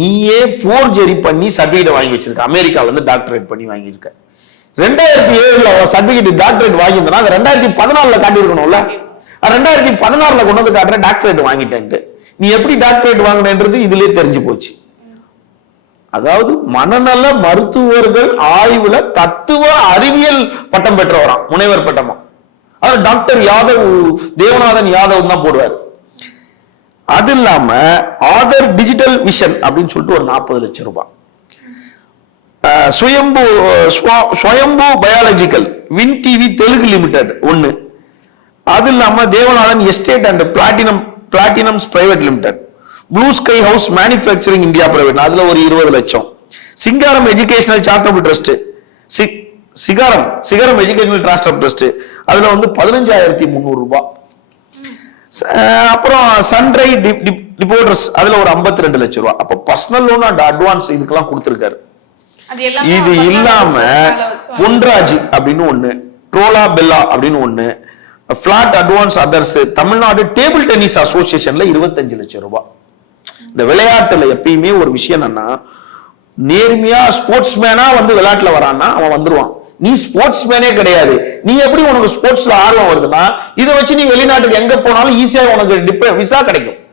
நீயே போர்ஜரி பண்ணி சர்டிபிகேட் வாங்கி வச்சிருக்க. அமெரிக்கால இருந்து டாக்டரேட் பண்ணி வாங்கியிருக்க. 2007 சர்டிபிகேட் டாக்டரேட் வாங்கியிருந்தா 2014 காட்டியிருக்கணும்ல. 2016 கொண்டு வந்து காட்டுற டாக்டரேட் வாங்கிட்டேன்ட்டு. நீ எப்படி டாக்டரேட் வாங்கினது இதுலயே தெரிஞ்சு போச்சு. அதாவது மனநல மருத்துவர்கள் ஆய்வுல தத்துவ அறிவியல் பட்டம் பெற்றவராம், முனைவர் பட்டமா. அது டாக்டர் யாதவ், தேவநாதன் யாதவ் தான் போடுவார். அது இல்லாம ஆதர் டிஜிட்டல் விஷன் அப்படின்னு சொல்லிட்டு ஒரு 40 லட்சம் ரூபாய். Swayambu biological Win TV Telugu limited ஒண்ணு. அது இல்லாம Devanathan estate and platinums private limited, blue sky house manufacturing India private, அதுல ஒரு 20 லட்சம். Singaram educational charitable trust, Sikaram educational trust trust, அதுல வந்து 15,300 ரூபாய். அப்புறம் சன்ரை டிபோர்டர்ஸ், அதுல ஒரு 52 லட்சம் ரூபாய். அப்ப பர்சனல் லோன் அண்ட் அட்வான்ஸ் இதுக்கெல்லாம் கொடுத்திருக்காரு. இது இல்லாம பொன்ராஜ் அப்படின்னு ஒண்ணு, ட்ரோலா பெல்லா அப்படின்னு ஒண்ணு, flat advance others, Tamil Nadu table tennis அசோசியேஷன்ல 25 லட்சம் ரூபாய். இந்த விளையாட்டுல எப்பயுமே ஒரு விஷயம் என்னன்னா, நேர்மையா ஸ்போர்ட்ஸ் மேனா வந்து விளையாட்டுல வரான்னா அவன் வந்துருவான். நீ ஸ்போர்ட்ஸ் மேனே கிடையாது, நீ எப்படி உனக்கு ஸ்போர்ட்ஸ்ல ஆர்வம் வருதுன்னா இதை வச்சு நீ வெளிநாட்டுக்கு எங்க போனாலும் ஈஸியா உனக்கு விசா கிடைக்கும்.